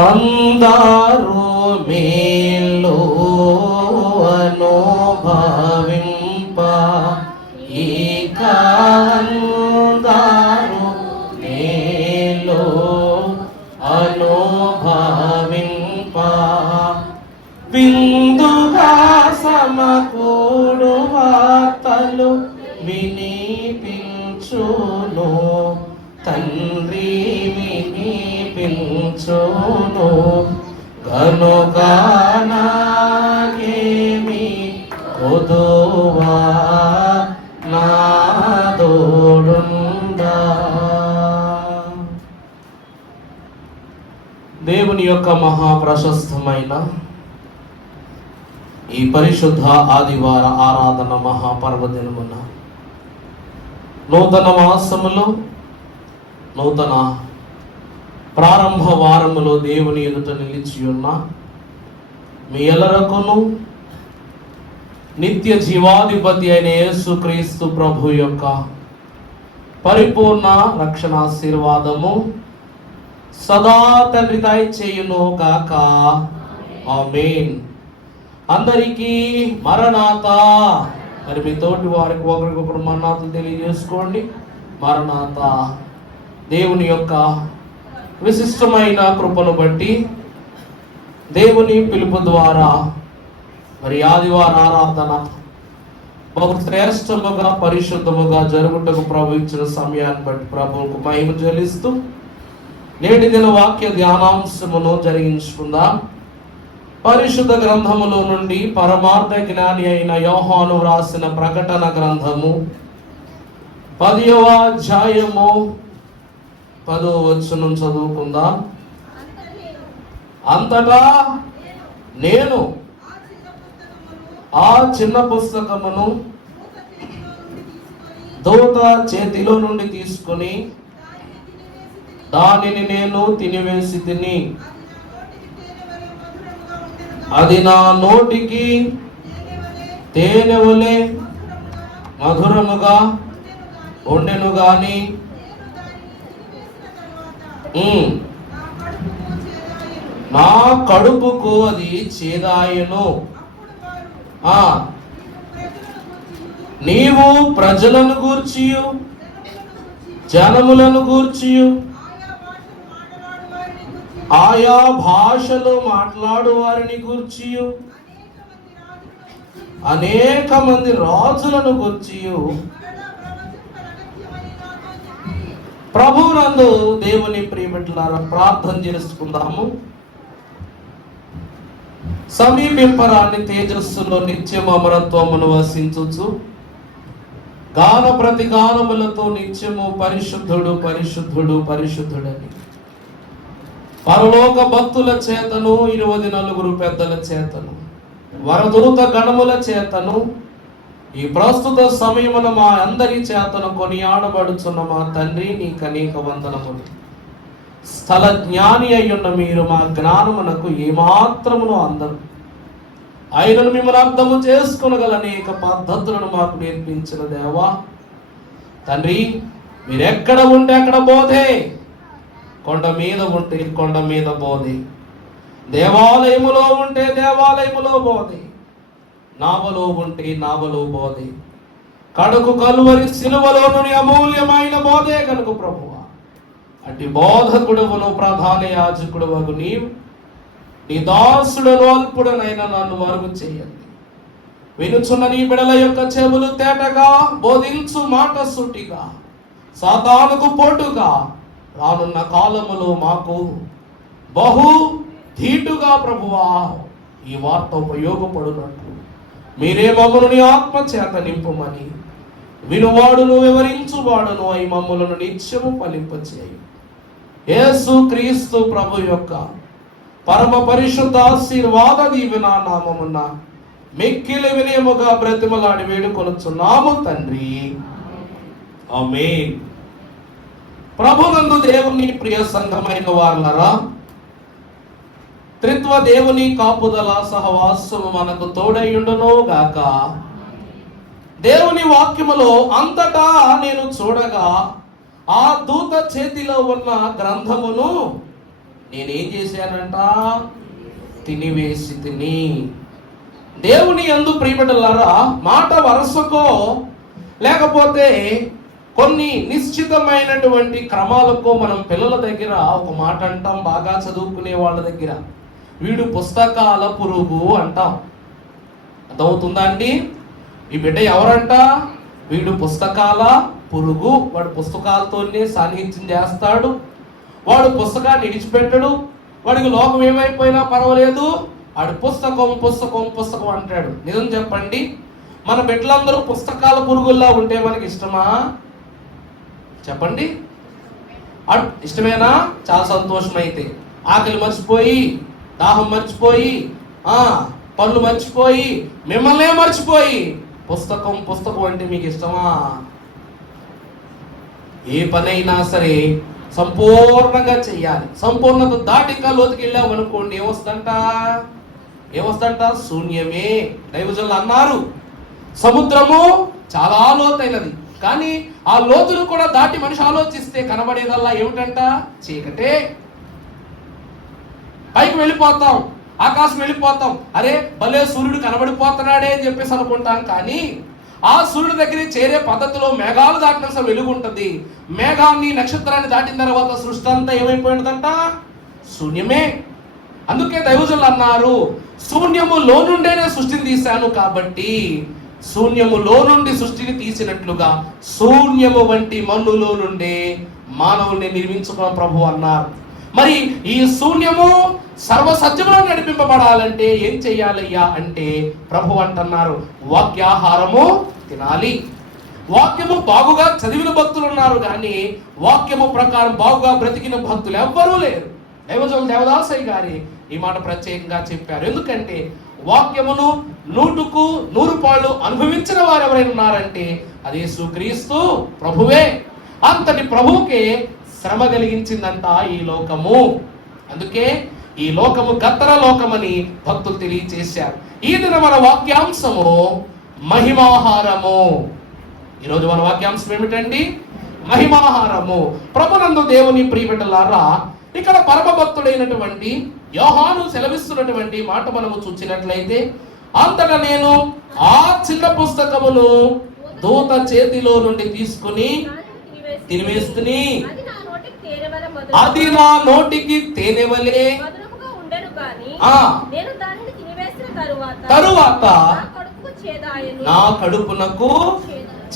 అందరూ మేలు అనుభవింప ఇక అందరూ మేలు అనుభవింప విందుగా సమకూడు వార్తలు వినిపించును తండ్రి వినిపించును గనుగా నాకేమి కొదువా నాదోడుందా. దేవుని యొక్క మహాప్రశస్తమైన ఈ పరిశుద్ధ ఆదివార ఆరాధన మహాపర్వదినమున నూతన మాసములో నూతన ప్రారంభ వారములో దేవుని ఎదుట నిలిచి ఉన్న మీ ఎల్లరకును నిత్య జీవాధిపతి అయిన యేసుక్రీస్తు ప్రభు యొక్క పరిపూర్ణ రక్షణ ఆశీర్వాదము సదా తండ్రి దయ చేయును గాక. ఆమేన్. అందరికీ మరణాత. మరి మీ తోటి వారికి ఒకరికొకరు మరణాతలు తెలియజేసుకోండి. మరణాత. దేవుని యొక్క విశిష్టమైన కృపను బట్టి దేవుని పిలుపు ద్వారా మరి ఆదివార ఆరాధన బహు శ్రేష్టముగా పరిశుద్ధముగా జరుగుటకు ప్రభు ఇచ్చిన సమయాన్ని బట్టి ప్రభువుకు మహిమ చెల్లిస్తూ నేటి దిన వాక్య ధ్యానాంశమును జరిగించుకుందాం. పరిశుద్ధ గ్రంథములో నుండి పరమార్థ జ్ఞాని అయిన యోహాను వ్రాసిన ప్రకటన గ్రంథము 10వ అధ్యాయము 10వ వచనం చదువుకుందాం. అంతటా నేను ఆ చిన్న పుస్తకమును దూత చేతిలో నుండి తీసుకొని దానిని నేను తినివేసి తిని అది నా నోటికి తేనె వలె మధురముగా ఉండెను గాని నా కడుపుకు అది చేదాయను. నీవు ప్రజలను గూర్చియు జనములను గూర్చియు ఆయా భాషలు మాట్లాడు వారిని గూర్చియు అనేక మంది రాజులను గూర్చియు ప్రభువునందు దేవుని ప్రియబిడ్డలారా ప్రార్థన చేసుకుందాము. సమీపింపరాని తేజస్సులో నిత్యం అమరత్వమును వసించుచు గాన ప్రతిగానములతో నిత్యము పరిశుద్ధుడు పరిశుద్ధుడు పరిశుద్ధుడని పరలోక భక్తుల చేతను 24 పెద్దల చేతను వరదూత గణముల చేతను ఈ ప్రస్తుత సమయమున మా అందరి చేతను కొనియాడబడుచున్న మా తండ్రి నీకు అనేక వందనములు. స్థల జ్ఞాని అయ్యున్న మీరు మా జ్ఞానమునకు ఏమాత్రమును అందరు ఆయనను మిమ్మల్ని అర్థము చేసుకొనగల అనేక పద్ధతులను మాకు నేర్పించిన దేవా తండ్రి, మీరెక్కడ ఉంటే అక్కడ బోధే, కొండ మీద ఉంటే కొండ మీద బోధే, దేవాలయములో ఉంటే దేవాలయములో బోధే, నావలో ఉంటే నావలో బోధే, కడుకు కలువరి సిలువలోని అమూల్యమైన బోధే కనుక ప్రభువా అట్టి బోధకుడువును ప్రధాన యాజకుడువగు నీవు నీ దాసుడను అల్పుడనైనా నన్ను మరుగు చేయండి. వినుచున్న నీ బిడల యొక్క చెవులు తేటగా బోధించు మాట సూటిగా సాతానుకు పోటుగా రానున్న కాలములో మాకు బహు ధీటుగా ప్రభువా ఈ వార్త ఉపయోగపడునట్లు మీరే మమ్మల్ని నీ ఆత్మ చేత నింపుమని వినువాడును వివరించువాడును అయి మమ్మలను నిత్యము ఫలింపచేయి. యేసు క్రీస్తు ప్రభు యొక్క పరమ పరిశుద్ధ ఆశీర్వాద దీవెన నామమున మిక్కిలి వినయముగా బ్రతిమలాడి వేడుకొనుచున్నాము తండ్రి. ఆమేన్. ప్రభునందు దేవుని ప్రియ సంఘమైన వారలారా, త్రిత్వ దేవుని కాపుదల సహవాసము మనకు తోడైయుండును గాక. దేవుని వాక్యములో అంతటా నేను చూడగా ఆ దూత చేతిలో ఉన్న గ్రంథమును నేనేం చేశానంట? తినివేసి తిని. దేవుని యందు ప్రియబిడ్డలారా, మాట వరసకో లేకపోతే కొన్ని నిశ్చితమైనటువంటి క్రమాలకో మనం పిల్లల దగ్గర ఒక మాట అంటాం, బాగా చదువుకునే వాళ్ళ దగ్గర, వీడు పుస్తకాల పురుగు అంటాం. అర్థమవుతుందా అండి? ఈ బిడ్డ ఎవరంట? వీడు పుస్తకాల పురుగు. వాడు పుస్తకాలతోనే సాన్నిహిత్యం చేస్తాడు, వాడు పుస్తకాన్ని విడిచిపెట్టడు, వాడికి లోకం ఏమైపోయినా పర్వాలేదు, వాడు పుస్తకం పుస్తకం పుస్తకం అంటాడు. నిజం చెప్పండి, మన బిడ్డలందరూ పుస్తకాల పురుగుల్లా ఉంటే మనకి ఇష్టమా? చెప్పండి, ఇష్టమేనా? చాలా సంతోషం. అయితే ఆకలి మర్చిపోయి, దాహం మర్చిపోయి, పళ్ళు మర్చిపోయి, మిమ్మల్నే మర్చిపోయి పుస్తకం పుస్తకం అంటే మీకు ఇష్టమా? ఏ పనైనా సరే సంపూర్ణంగా చెయ్యాలి. సంపూర్ణత దాటిక లోతుకి వెళ్ళావు అనుకోండి, ఏమొస్తంట? శూన్యమే. దైవజనులు అన్నారు, సముద్రము చాలా లోతైనది, కానీ ఆ లోతును కూడా దాటి మనిషి ఆలోచిస్తే కనబడేదల్లా ఏమిటంట? చీకటే. పైకి వెళ్ళిపోతాం, ఆకాశం వెళ్ళిపోతాం, అరే భలే సూర్యుడు కనబడిపోతున్నాడే అని చెప్పేసి అనుకుంటాం. కానీ ఆ సూర్యుడి దగ్గర చేరే పద్ధతిలో మేఘాలు దాటిన వెలుగు ఉంటుంది. మేఘాన్ని, నక్షత్రాన్ని దాటిన తర్వాత సృష్టి అంతా ఏమైపోయిందంట? శూన్యమే. అందుకే దైవజనులు అన్నారు, శూన్యములో నుండేనే సృష్టిని తీశాను, కాబట్టి శూన్యములో నుండి సృష్టిని తీసినట్లుగా శూన్యము వంటి మన్నులో నుండే మానవుల్ని నిర్మించుకున్న ప్రభు అన్నారు. మరి ఈ శూన్యము సర్వసత్యములో నడిపింపబడాలంటే ఏం చెయ్యాలయ్యా అంటే ప్రభు అంటున్నారు, వాక్యాహారము తినాలి. వాక్యము బాగుగా చదివిన భక్తులు ఉన్నారు, కానీ వాక్యము ప్రకారం బాగుగా బ్రతికిన భక్తులు ఎవ్వరూ లేరు. దైవజనులు దేవదాసయ్య గారి ఈ మాట ప్రత్యేకంగా చెప్పారు. ఎందుకంటే వాక్యమును 100కు 100 పాళ్ళు అనుభవించిన వారు ఎవరైనా ఉన్నారంటే అది యేసుక్రీస్తు ప్రభువే. అంతటి ప్రభువుకే శ్రమ కలిగించిందంట ఈ లోకము. అందుకే ఈ లోకము గత్తర లోకమని భక్తులు తెలియచేశారు. ఈ దిన మన వాక్యాంశము మహిమాహారము. ఈరోజు మన వాక్యాంశం ఏమిటండి? మహిమాహారము. ప్రభునందు దేవుని ప్రియబిడ్డలారా, ఇక్కడ పరమ భక్తుడైనటువంటి యోహాను సెలవిస్తున్నటువంటి మాట మనము చూసినట్లయితే, అంతటా నేను ఆ చిన్న పుస్తకమును దూత చేతిలో నుండి తీసుకుని తినివేస్తుని, అది నా నోటికి తేనెవలే తరువాత నా కడుపునకు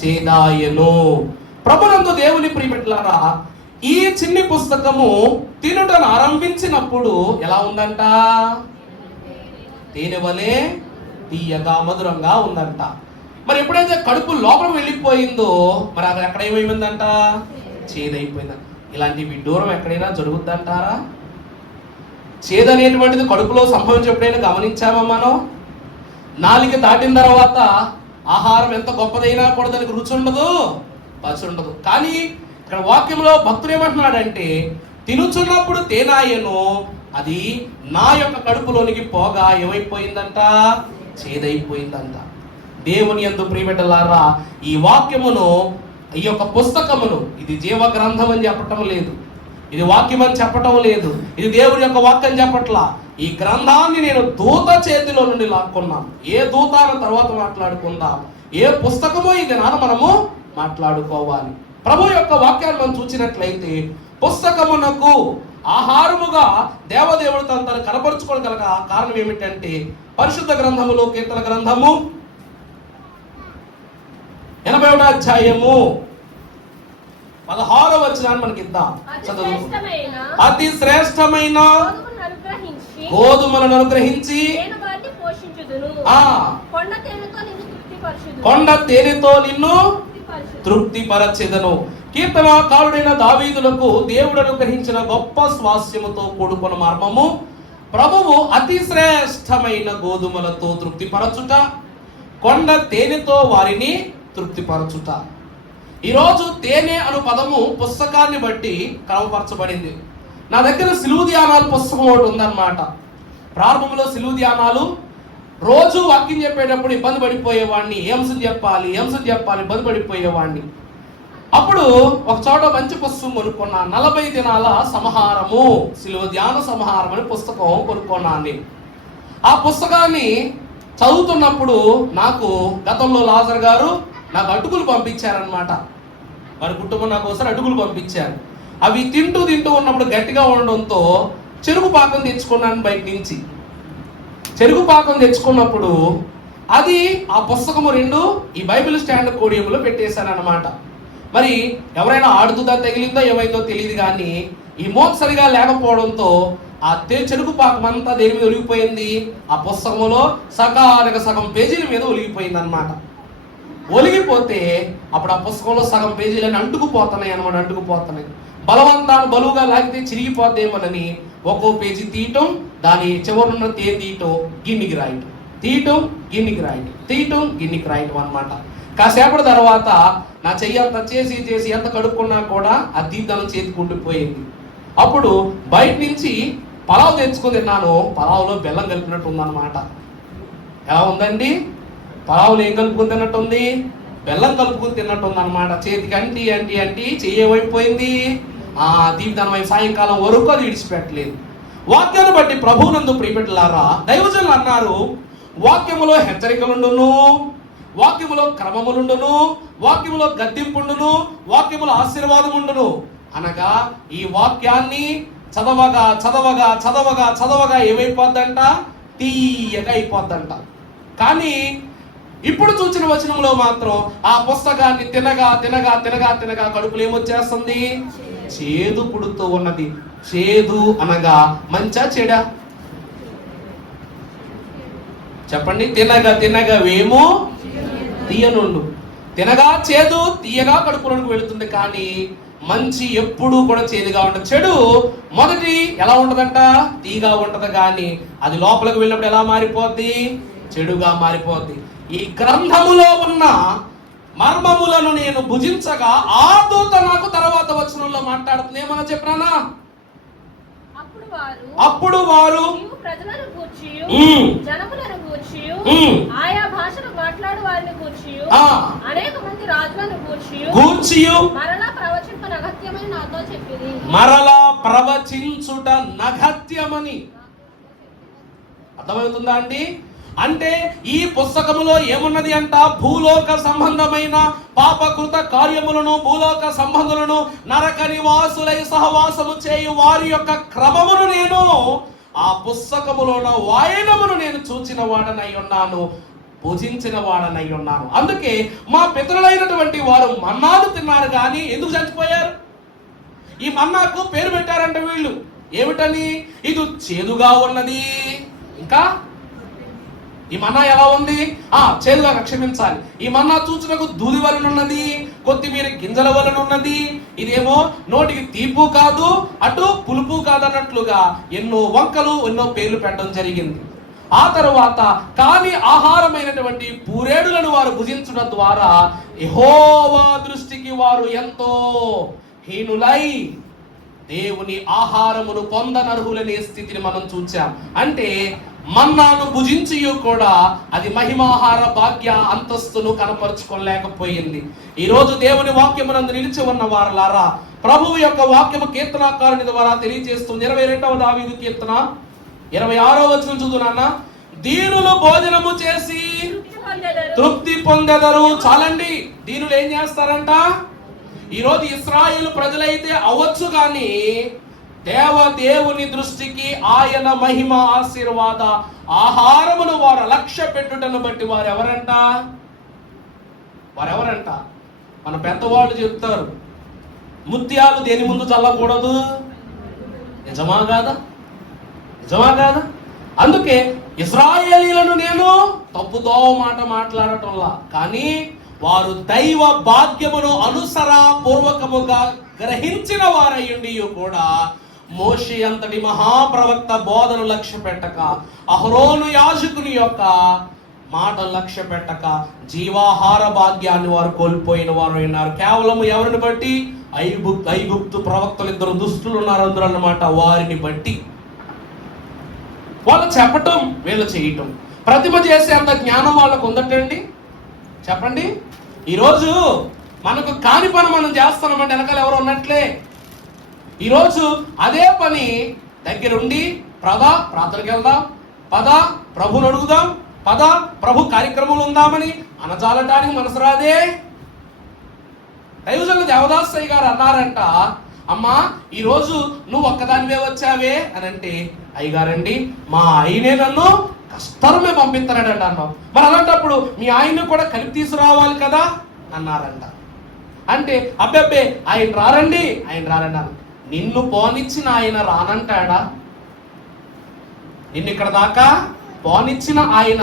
చేదాయను. ప్రభునందు దేవుని ప్రియబిడ్డలారా, ఈ చిన్ని పుస్తకము తినుటను ఆరంభించినప్పుడు ఎలా ఉందంట? తేనెవలే తీయగా మధురంగా ఉందంట. మరి ఎప్పుడైతే కడుపు లోపల వెళ్ళిపోయిందో మరి అది ఎక్కడ ఏమైందంట? చేదైపోయిందంట. ఇలాంటి విడ్డూరం ఎక్కడైనా జరుగుద్దంటారా? చేదనేటువంటిది కడుపులో సంభవించి ఎప్పుడైనా గమనించామా మనం? నాలుక దాటిన తర్వాత ఆహారం ఎంత గొప్పదైనా కూడా దానికి రుచి ఉండదు, పసి ఉండదు. కానీ ఇక్కడ వాక్యంలో భక్తుడు ఏమంటున్నాడంటే, తినుచున్నప్పుడు తేనాయను, అది నా యొక్క కడుపులోనికి పోగా ఏమైపోయిందంట? చేదైపోయిందంట. దేవుని యందు ప్రియబిడ్డలారా, ఈ వాక్యమును, ఈ యొక్క పుస్తకమును, ఇది జీవ గ్రంథం అని చెప్పటం లేదు, ఇది వాక్యం అని చెప్పటం లేదు, ఇది దేవుని యొక్క వాక్యం చెప్పట్లా. ఈ గ్రంథాన్ని నేను దూత చేతిలో నుండి లాక్కున్నాను. ఏ దూత అని తర్వాత మాట్లాడుకుందాం, ఏ పుస్తకమో ఇది నాన్న మనము మాట్లాడుకోవాలి. ప్రభు యొక్క వాక్యాన్ని మనం చూసినట్లయితే, పుస్తకమునకు ఆహారముగా దేవదేవుడు తను కనపరుచుకోగల కారణం ఏమిటంటే, పరిశుద్ధ గ్రంథములో కీర్తన గ్రంథము 81వ అధ్యాయము 16వ వచనాన్ని మనకి ఇద్దాం, చదువు. అతి శ్రేష్టమైన గోధుమలను అనుగ్రహించి కొండ తేనెతో నిన్ను తృప్తిపరచెదను. కీర్తనకారుడైన దావీదులకు దేవుడు అనుగ్రహించిన గొప్ప స్వాస్యముతో కూడుకున్న మర్మము, ప్రభువు అతి శ్రేష్టమైన గోధుమలతో తృప్తిపరచుట, కొండ తేనెతో వారిని తృప్తిపరచుట. ఈరోజు తేనె అను పదము పుస్తకాన్ని బట్టి క్రమపరచబడింది. నా దగ్గర సిలువు ధ్యానాలు పుస్తకం ఒకటి ఉందన్నమాట. ప్రారంభంలో సిలువు ధ్యానాలు రోజు వాక్యం చెప్పేటప్పుడు ఇబ్బంది పడిపోయేవాడిని. ఏం చెప్పాలి ఇబ్బంది పడిపోయేవాడిని. అప్పుడు ఒక చోట మంచి పుస్తకం కొనుక్కున్నా, 40 దినాల సంహారము, శిలువ ధ్యాన సంహారం అనే పుస్తకం కొనుక్కున్నాను నేను. ఆ పుస్తకాన్ని చదువుతున్నప్పుడు నాకు గతంలో లాజర్ గారు నాకు అటుకులు పంపించారనమాట. వారి కుటుంబం నాకు ఒకసారి అటుకులు పంపించారు. అవి తింటూ ఉన్నప్పుడు గట్టిగా ఉండడంతో చెరుకు పాకం తెచ్చుకున్నాను బయట నుంచి. చెరుకు పాకం తెచ్చుకున్నప్పుడు అది ఆ పుస్తకము 2 ఈ బైబిల్ స్టాండ్ కోడియంలో పెట్టేశానమాట. మరి ఎవరైనా ఆడుతుందా తగిలిందో ఏమైందో తెలియదు, కానీ ఈ మోత సరిగా లేకపోవడంతో ఆ చెరుకు పాకం అంతా దేని మీద ఒలిగిపోయింది, ఆ పుస్తకంలో సగం పేజీల మీద ఒలిగిపోయింది అనమాట. ఒలిగిపోతే అప్పుడు ఆ పుస్తకంలో సగం పేజీలని అంటుకుపోతున్నాయి అనమాట, అంటుకుపోతున్నాయి. బలవంతాన్ని బలువుగా లాగితే చిరిగిపోద్దేమోనని ఒక్కో పేజీ తీయటం, దాని చివరున్న తీయటం, గిన్నెకి రాయటం, తీయటం గిన్నెకి రాయటం, తీయటం గిన్నెకి రాయటం అనమాట. కాసేపటి తర్వాత నా చెయ్యి అంతా చేసి ఎంత కడుక్కున్నా కూడా ఆ తీర్థనం చేతికి ఉండిపోయింది. అప్పుడు బయట నుంచి పలావ్ తెచ్చుకుని తిన్నాను. పలావులో బెల్లం కలిపినట్టు ఉందన్నమాట. ఎలా ఉందండి? పలావులో ఏం కలుపుకుని తిన్నట్టు ఉంది? బెల్లం కలుపుకుని తిన్నట్టు ఉందన్నమాట. చేతికి అంటి చెయ్యమైపోయింది. ఆ తీర్థనం సాయంకాలం వరకు అది విడిచిపెట్టలేదు. వాక్యాన్ని బట్టి ప్రభువునందు ప్రియబిడ్డలారా, దైవజనులు అన్నారు, వాక్యములో హెచ్చరికలుండును, వాక్యములో క్రమములుండును, వాక్యములో గద్దింపుండును, వాక్యములో ఆశీర్వాదం ఉండును. అనగా ఈ వాక్యాన్ని చదవగా ఏమైపోద్దంట? తీయగా అయిపోద్దంట. కానీ ఇప్పుడు చూసిన వచనంలో మాత్రం ఆ పుస్తకాన్ని తినగా కడుపులో ఏమొచ్చేస్తుంది? చేదు పుడుతూ ఉన్నది. చేదు అనగా మంచా చెడా? చెప్పండి. తినగా వేమో తీయనుండు. తినగా చేదు, తీయగా కడుపులోకి వెళుతుంది. కానీ మంచి ఎప్పుడు కూడా చేదుగా ఉంటుంది. చెడు మొదటి ఎలా ఉంటదంట? తీగా ఉంటది, కానీ అది లోపలికి వెళ్ళినప్పుడు ఎలా మారిపోద్ది? చెడుగా మారిపోద్ది. ఈ గ్రంథములో ఉన్న మర్మములను నేను భుజించగా ఆ దూత నాకు తర్వాత వచనంలో మాట్లాడుతుంది. ఏమన్నా చెప్పినానా? అప్పుడు వారు ప్రజలను గూర్చియు జనములను గూర్చియు ఆయా భాషలు మాట్లాడు వారిని గూర్చియు అనేక మంది రాజులను గూర్చియు మరలా ప్రవచింప నగత్యమని నాతో చెప్పింది. మరలా ప్రవచించుట నగత్యమని. అర్థమవుతుందా అండి? అంటే ఈ పుస్తకములో ఏమున్నది అంట? భూలోక సంబంధమైన పాపకృత కార్యములను, భూలోక సంబంధులను, నరక నివాసులై సహవాసము చేయు వారి యొక్క క్రమమును నేను ఆ పుస్తకములో వాయనమును నేను చూచిన వాడనై ఉన్నాను, పూజించిన వాడనై ఉన్నాను. అందుకే మా పితరులైనటువంటి వారు మన్నాను తిన్నారు, కానీ ఎందుకు చచ్చిపోయారు? ఈ మన్నాకు పేరు పెట్టారంట వీళ్ళు. ఏమిటని? ఇది చేదుగా ఉన్నది. ఇంకా ఈ మన్నా ఎలా ఉంది? చేదుగా క్షమించాలి. ఈ మన్నా చూచుటకు దూది వలన ఉన్నది, కొత్తిమీర గింజల వలన ఉన్నది. ఇదేమో నోటికి తీపు కాదు, అటు పులుపు కాదు అన్నట్లుగా ఎన్నో వంకలు, ఎన్నో పేర్లు పెట్టడం జరిగింది. ఆ తరువాత కానీ ఆహారమైనటువంటి పూరేడులను వారు భుజించడం ద్వారా యెహోవా దృష్టికి వారు ఎంతో హీనులై దేవుని ఆహారమును పొందనర్హులనే స్థితిని మనం చూచాం. అంటే మన్నాను భుజించి కూడా అది మహిమాహార భాగ్య అంతస్తును కనపరుచుకోలేకపోయింది. ఈ రోజు దేవుని వాక్యమునందు నిలిచి ఉన్న వారలారా, ప్రభువు యొక్క వాక్యము కీర్తనాకారుని ద్వారా తెలియజేస్తుంది. 22వ దావీదు కీర్తన 26వ వచనం చదువునా. దీనులు భోజనము చేసి తృప్తి పొందెదరు. చాలండి. దీనులు ఏం చేస్తారంట? ఈరోజు ఇశ్రాయేలు ప్రజలైతే అవ్వచ్చు, కానీ దేవుని దృష్టికి ఆయన మహిమ ఆశీర్వాద ఆహారమును వారు లక్ష్య పెట్టుటను బట్టి వారెవరంట? మన పెద్దవాళ్ళు చెప్తారు, ముత్యాలు దేని ముందు చల్లకూడదు. నిజమా కాదా? అందుకే ఇశ్రాయేలీలను నేను తప్పుదో మాట మాట్లాడటంలా, కానీ వారు దైవ భాగ్యమును అనుసరాపూర్వకముగా గ్రహించిన వారయ్యుండి కూడా మోషే అంతటి మహాప్రవక్త బోధను లక్ష్య పెట్టక, అహరోను యాజకుని యొక్క మాట లక్ష్య పెట్టక జీవాహార భాగ్యాన్ని వారు కోల్పోయిన వారు ఉన్నారు. కేవలం ఎవరిని బట్టి? ఐగుప్తు ప్రవక్తలు 2 దుష్టులు ఉన్నారు అందరూ అన్నమాట. వారిని బట్టి వాళ్ళు చెప్పటం, వీళ్ళు చేయటం. ప్రతిభ చేసే అంత జ్ఞానం వాళ్ళకు ఉందటండి? చెప్పండి. ఈరోజు మనకు కాని పని మనం చేస్తున్నామంటే వెనకాల ఎవరు ఉన్నట్లే. ఈరోజు అదే పని దగ్గరుండి ప్రార్థనకి వెళ్దాం, పద ప్రభుని అడుగుదాం, పద ప్రభు కార్యక్రమంలో ఉందామని అనజాలటానికి మనసు రాదే. దైవజనులు దేవదాసయ్య గారు అన్నారంట, అమ్మా ఈరోజు నువ్వు ఒక్కదానివే వచ్చావే అని అంటే, అయ్యగారండి మా ఆయనే నన్ను కష్టమే పంపిస్తున్నాడంట అన్నాం. మరి అలాంటప్పుడు మీ ఆయన్ని కూడా కలిపి తీసుకురావాలి కదా అన్నారంట. అంటే అబ్బే ఆయన రారండి నిన్ను పోనిచ్చిన ఆయన రానంటాడా? నిన్ను ఇక్కడ దాకా పోనిచ్చిన ఆయన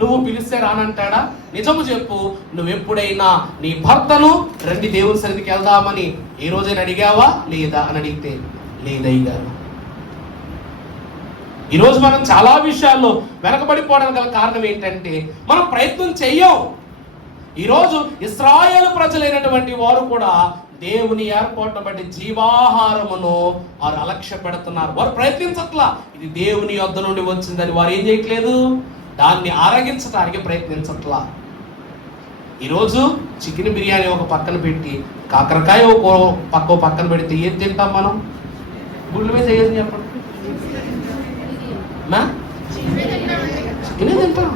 నువ్వు పిలిస్తే రానంటాడా? నిజము చెప్పు, నువ్వెప్పుడైనా నీ భర్తను రండి దేవుని సన్నిధికి వెళ్దామని ఏ రోజైనా అడిగావా లేదా అని అడిగితే లేదయ్యారు. ఈరోజు మనం చాలా విషయాల్లో వెనకబడిపోవడానికి గల కారణం ఏంటంటే మనం ప్రయత్నం చెయ్యం. ఈరోజు ఇశ్రాయేలు ప్రజలైనటువంటి వారు కూడా దేవుని ఏర్పాటును బట్టి జీవాహారమును వారు అలక్ష్య పెడుతున్నారు. వారు ప్రయత్నించట్లా, ఇది దేవుని యొద్ద నుండి వచ్చిందని వారు ఏం చేయట్లేదు, దాన్ని ఆరగించడానికి ప్రయత్నించట్లా. ఈరోజు చికెన్ బిర్యానీ ఒక పక్కన పెట్టి కాకరకాయ ఒక పక్కన పెడితే ఏది తింటాం మనం? గుళ్ళు మీద ఏది చెప్పండి, చికెనే తింటాం.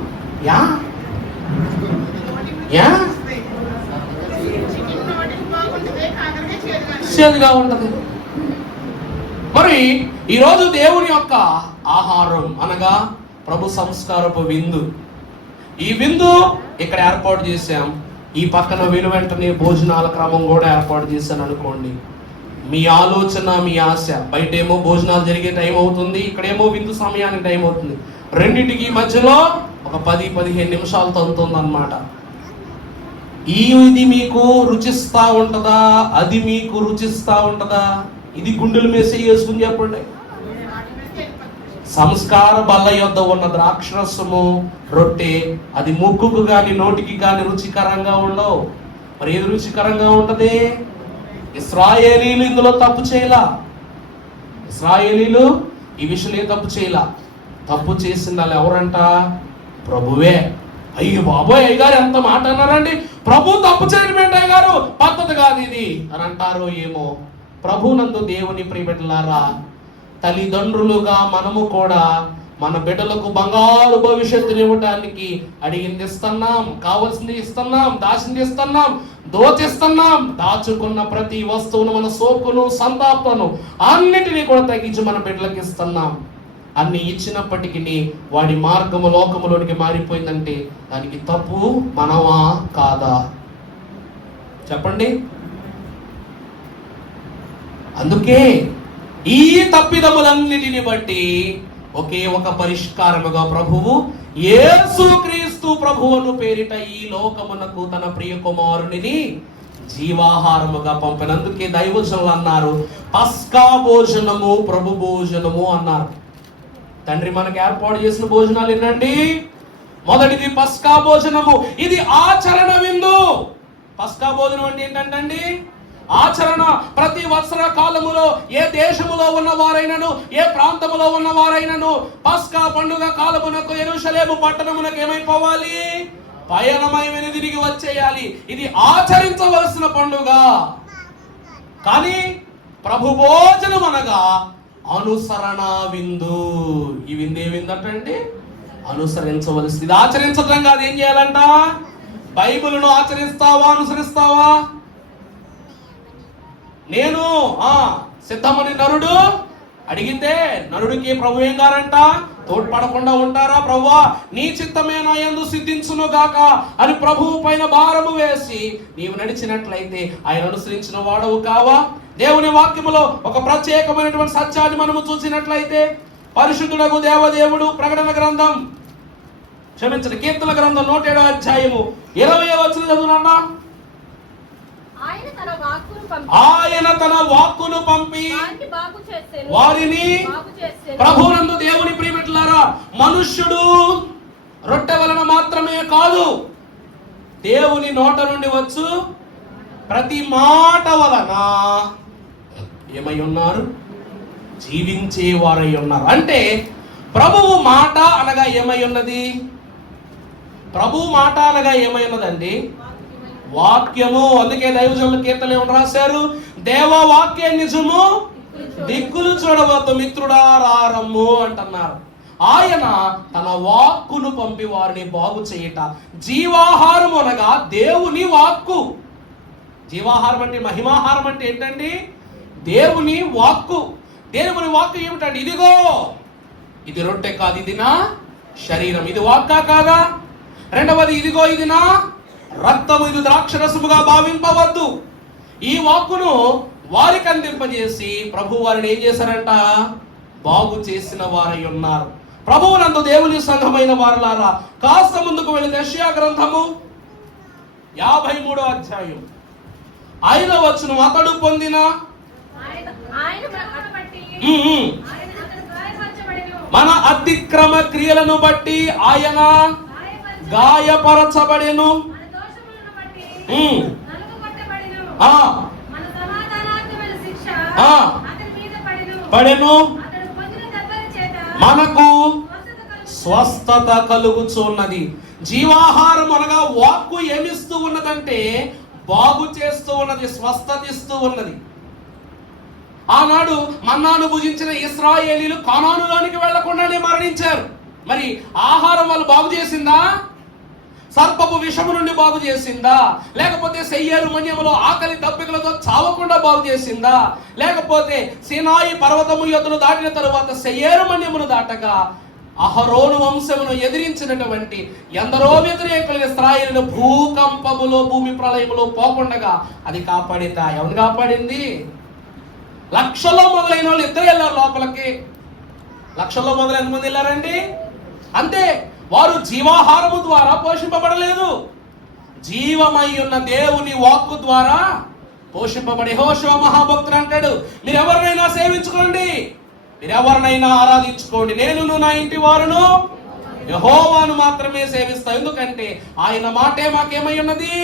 చేదుగా ఉంటది. మరి ఈరోజు దేవుని యొక్క ఆహారం అనగా ప్రభు సంస్కారపు విందు, ఈ విందు ఇక్కడ ఏర్పాటు చేశాం. ఈ పక్కన వెంటనే భోజనాల క్రమం కూడా ఏర్పాటు చేశాను అనుకోండి. మీ ఆలోచన, మీ ఆశ, బయటేమో భోజనాలు జరిగే టైం అవుతుంది, ఇక్కడేమో విందు సమయానికి టైం అవుతుంది. రెండింటికి మధ్యలో ఒక 10-15 నిమిషాలు తంతుంది అన్నమాట. ఇది మీకు రుచిస్తా ఉంటదా, అది మీకు రుచిస్తా ఉంటదా? ఇది గుండెల మీద వేసుకుని చెప్పండి. సంస్కార బల్ల యొద్ద ఉన్న ద్రాక్షరసము, రొట్టె, అది ముక్కుకు గాని నోటికి గాని రుచికరంగా ఉండవు. మరి ఏది రుచికరంగా ఉంటది? ఇశ్రాయేలీలు ఇందులో తప్పు చేయలా. ఇశ్రాయేలీలు ఈ విషయంలో తప్పు చేయలా. తప్పు చేసిన వాళ్ళు ఎవరంట? ప్రభువే. అయ్యో బాబోయ్ అయ్యగారు ఎంత మాట అన్నారండి, ప్రభు తప్పు చేయడం ఏంటి అయ్యగారు, పద్ధతి కాదు ఇది అని అంటారో ఏమో. ప్రభునందు దేవుని ప్రియబిడ్డలారా, తల్లిదండ్రులుగా మనము కూడా మన బిడ్డలకు బంగారు భవిష్యత్తుని ఇవ్వడానికి అడిగింది ఇస్తున్నాం, కావలసింది ఇస్తున్నాం, దాచింది ఇస్తున్నాం, దోచిస్తున్నాం. దాచుకున్న ప్రతి వస్తువును, మన సోకును, సంతాపను అన్నిటినీ కూడా తగ్గించి మన బిడ్డలకు ఇస్తున్నాం. అన్ని ఇచ్చినప్పటికీ వాడి మార్గము లోకములోనికి మారిపోయిందంటే దానికి తప్పు మనమా కాదా? చెప్పండి. అందుకే ఈ తప్పిదములన్నిటిని బట్టి ఒకే ఒక పరిష్కారముగా ప్రభువు యేసుక్రీస్తు ప్రభువును పేరిట ఈ లోకమునకు తన ప్రియ కుమారునిని జీవాహారముగా పంపినందుకే దైవజనులు అన్నారు, పస్కా భోజనము ప్రభు భోజనము అన్నారు. తండ్రి మనకు ఏర్పాటు చేసిన భోజనాలు ఏంటండి? మొదటిది పస్కా భోజనము. ఇది ఆచరణ విందు. పస్కా భోజనం అంటే ఏంటండి? ఆచరణ. ప్రతి వత్సర కాలములో ఏ దేశములో ఉన్నవారైనను, ఏ ప్రాంతములో ఉన్నవారైనను పస్కా పండుగ కాలమునకు యెరూషలేము పట్టణమునకు ఏమైపోవాలి? పయనమై తిరిగి వచ్చేయాలి. ఇది ఆచరించవలసిన పండుగ. కానీ ప్రభు భోజనం అనగా అనుసరణ విందు. ఈ విందు ఏ విందు అంటే అనుసరించవలసింది. ఇది ఆచరించడం కాదు. ఏం చేయాలంట? బైబిల్ను ఆచరిస్తావా, అనుసరిస్తావా? నేను సిద్ధమని నరుడు అడిగితే నరుడికి ప్రభు ఏం గారంట? తోడ్పడకుండా ఉంటారా? ప్రభువా నీ చిత్తమే నా యందు సిద్ధించును గాక అని ప్రభువు పైన భారము వేసి నీవు నడిచినట్లయితే ఆయన అనుసరించిన వాడవు కావా? దేవుని వాక్యములో ఒక ప్రత్యేకమైనటువంటి సత్యాన్ని మనము చూసినట్లయితే, పరిశుద్ధుడగు దేవదేవుడు ప్రకటన గ్రంథం, క్షమించండి, కీర్తన గ్రంథం 107వ అధ్యాయము 20వ వచనం చదువునన్నా. ఆయన తన వాక్కును పంపి వారిని ప్రభువునందు దేవుని ప్రియమిట్లారా, మనుష్యుడు రొట్టె వలన మాత్రమే కాదు, దేవుని నోట నుండి వచ్చు ప్రతి మాట వలన ఏమై ఉన్నారు? జీవించే వారై ఉన్నారు. అంటే ప్రభువు మాట అనగా ఏమై ఉన్నది? ప్రభువు మాట అనగా ఏమై ఉన్నదండి? వాక్యము. అందుకే దైవజనుల కీర్తనలు ఏమని రాశారు? దేవ వాక్య నిజము, దిక్కులు చూడవద్దు మిత్రుడా రారమ్ము అంటున్నారు. ఆయన తన వాక్కును పంపి వారిని బాగు చేయట. జీవాహారం అనగా దేవుని వాక్కు. జీవాహారం అంటే, మహిమాహారం అంటే ఏంటండి? దేవుని వాక్కు. దేవుని వాక్కు ఏమిటండి? ఇదిగో ఇది రొట్టె కాదు, ఇది నా శరీరం. ఇది వాక్కా కాదా? రెండవది, ఇదిగో ఇది నా రక్తము, ఇది ద్రాక్షరసముగా భావింపవద్దు. ఈ వాక్కును వారికి అందింపజేసి ప్రభు వారిని ఏం చేశారంట? బాగు చేసిన వారై ఉన్నారు. ప్రభువునందు దేవుని సంఘమైన వారలారా, కాస్త ముందుకు వెళ్ళి యెషయా గ్రంథము 53వ అధ్యాయం 5వ వచనం. అతడు పొందిన మన అతిక్రమ క్రియలను బట్టి ఆయన గాయపరచబడెను, పడెను, మనకు స్వస్థత కలుగుచున్నది. జీవాహారం అనగా వాక్కు ఏమిస్తూ ఉన్నదంటే బాగు చేస్తూ ఉన్నది, స్వస్థత ఇస్తూ ఉన్నది. ఆనాడు మన్నాను భుజించిన ఇశ్రాయేలీలు కానానులోనికి వెళ్లకుండానే మరణించారు. మరి ఆహారం వాళ్ళు బాగు చేసిందా? సర్పపు విషము నుండి బాగు చేసిందా? లేకపోతే సెయ్యేరు మన్యములో ఆకలి దప్పికలతో చావకుండా బాగు చేసిందా? లేకపోతే సీనాయి పర్వతము ఎదురు దాటిన తరువాత సెయ్యేరు మన్యమును దాటగా అహరోను వంశమును ఎదిరించినటువంటి ఎందరో వ్యతిరేకులు ఇశ్రాయేలును భూకంపములో, భూమి ప్రళయములో పోకుండగా అది కాపాడితే ఎవరు కాపాడింది? లక్షల్లో మొదలైన వాళ్ళు ఇద్దరు వెళ్ళారు లోపలికి. లక్షల్లో మొదలైన మంది వెళ్ళారండి. అంతే, వారు జీవాహారము ద్వారా పోషింపబడలేదు, జీవమై ఉన్న దేవుని వాక్కు ద్వారా పోషింపబడి. యెహోషువ మహాభక్తుడు అంటాడు, మీరు ఎవరినైనా సేవించుకోండి, మీరు ఎవరినైనా ఆరాధించుకోండి, నేను నా ఇంటి వారును యెహోవాను మాత్రమే సేవిస్తా. ఎందుకంటే ఆయన మాటే మాకేమై ఉన్నది?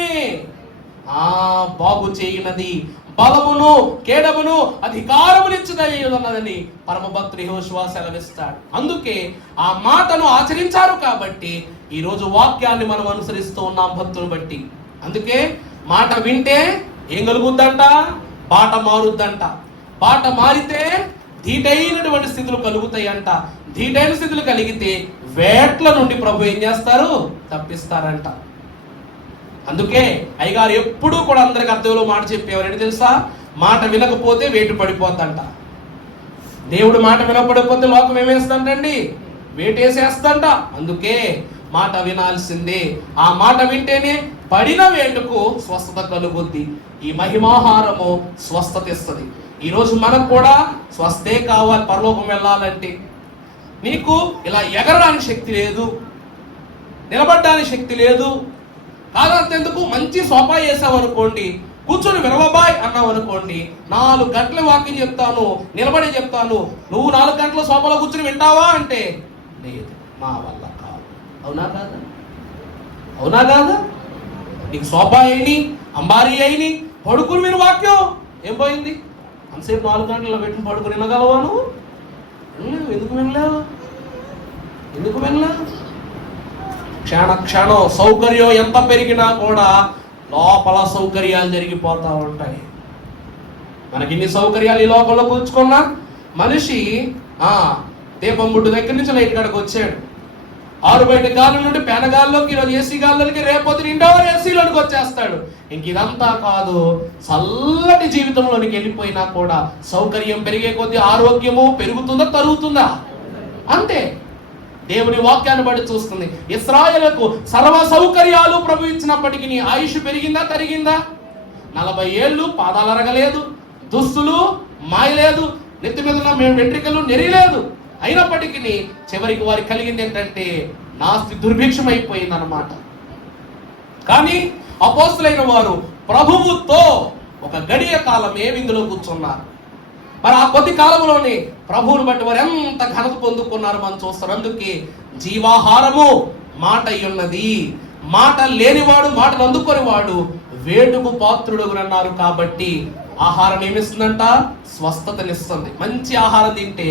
బాగు చేయున్నది, బలమును కేడమును అధికారమునిచ్చుదన్నదని పరమ భక్తుడు యెహోషువ సెలవిస్తాడు. అందుకే ఆ మాటను ఆచరించారు కాబట్టి ఈ రోజు వాక్యాన్ని మనం అనుసరిస్తూ ఉన్నాం భక్తులు బట్టి. అందుకే మాట వింటే ఏం కలుగుద్దంట? బాట మారుద్దంట. బాట మారితే ధీటైనటువంటి స్థితులు కలుగుతాయంట. ధీటైన స్థితులు కలిగితే వేట్ల నుండి ప్రభు ఏం చేస్తారు? తప్పిస్తారంట. అందుకే అయ్యగారు ఎప్పుడూ కూడా అందరికి అర్థంలో మాట చెప్పేవారు. ఏంటి తెలుసా? మాట వినకపోతే వేటు పడిపోద్దంట. దేవుడు మాట వినపడిపోతే లోకం ఏమేస్తుందండి? వేటేసేస్తంట. అందుకే మాట వినాల్సిందే. ఆ మాట వింటేనే పడిన వేటుకు స్వస్థత కలుగుద్ది. ఈ మహిమాహారము స్వస్థత ఇస్తుంది. ఈరోజు మనకు కూడా స్వస్థే కావాలి. పరలోకం వెళ్ళాలంటే నీకు ఇలా ఎగరడానికి శక్తి లేదు, నిలబడడానికి శక్తి లేదు. కాదంతెందుకు, మంచి సోఫా వేసావు అనుకోండి, కూర్చొని వినవబాయ్ అన్నావు అనుకోండి, 4 గంటల వాకింగ్ చెప్తాను, నిలబడి చెప్తాను, నువ్వు 4 గంటల సోఫాలో కూర్చొని వింటావా అంటే లేదు, మా వల్ల కాదు. అవునా కాదా? అవునా కాదా? నీకు సోఫా అయిని, అంబారీ అయిని, పడుకుని విని వాక్యం ఏం పోయింది? అంతసేపు 4 గంటల్లో పెట్టుకుని పడుకుని వినగలవా నువ్వు? ఎందుకు వినలేవు? ఎందుకు వినలేవు? క్షణం సౌకర్యం ఎంత పెరిగినా కూడా లోపల సౌకర్యాలు జరిగిపోతూ ఉంటాయి. మనకి ఇన్ని సౌకర్యాలు ఈ లోకంలో కూర్చుకున్నా మనిషి దీపం ముడ్డు దగ్గర నుంచి లైట్ కాడకు వచ్చాడు. 6 బయట గాలి నుండి పెనగాల్లోకి, ఈరోజు ఏసీ గాల్లోకి, రేపొద్దు ఇండోర్ ఏసీలోనికి వచ్చేస్తాడు. ఇంక ఇదంతా కాదు, చల్లటి జీవితంలోనికి వెళ్ళిపోయినా కూడా సౌకర్యం పెరిగే కొద్దీ ఆరోగ్యము పెరుగుతుందా తరుగుతుందా? అంతే. దేవుని వాక్యాన్ని బట్టి చూస్తుంది. ఇశ్రాయేలుకు సర్వ సౌకర్యాలు ప్రభు ఇచ్చినప్పటికీ ఆయుష్ పెరిగిందా తరిగిందా? 40 ఏళ్ళు పాదాలు అరగలేదు, దుస్తులు మాయలేదు, నెత్తి మీద వెంట్రికలు నెరియలేదు. అయినప్పటికీ చివరికి వారికి కలిగింది ఏంటంటే నాస్తి దుర్భిక్షం అయిపోయింది అన్నమాట. కానీ అపోస్తులైన వారు ప్రభువుతో ఒక గడియ కాలమే విందులో కూర్చున్నారు. మరి ఆ కొద్ది కాలంలోనే ప్రభువుని బట్టి వారు ఎంత ఘనత పొందుకున్నారు మనం చూస్తారు. అందుకే జీవాహారము మాట అయ్యున్నది. మాట లేనివాడు, మాటను అందుకొని వాడు వేటుకు పాత్రుడు అన్నారు. కాబట్టి ఆహారం ఏమిస్తుందంట? స్వస్థతనిస్తుంది. మంచి ఆహారం తింటే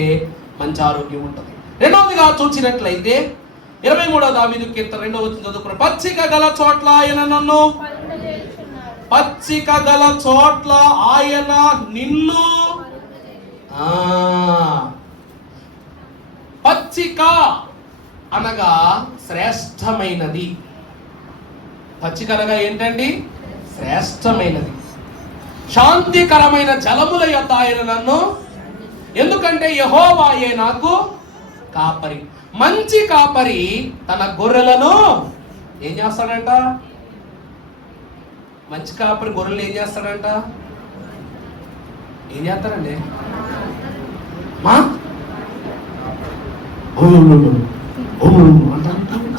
మంచి ఆరోగ్యం ఉంటుంది. రెండవదిగా చూసినట్లయితే 23వ దావీదు కీర్తన 2వ వచనం చదువుకున్న, పచ్చిక గల చోట్ల ఆయన నన్ను పచ్చిక గల చోట్ల ఆయన నిన్ను పచ్చిక అనగా శ్రేష్టమైనది. పచ్చిక అనగా ఏంటండి? శ్రేష్టమైనది. శాంతికరమైన జలముల యొద్ద ఆయన నన్ను, ఎందుకంటే యెహోవాయే నాకు కాపరి. మంచి కాపరి తన గొర్రెలను ఏం చేస్తాడంట? మంచి కాపరి గొర్రెలు ఏం చేస్తాడంట? ఏం చేస్తారండి?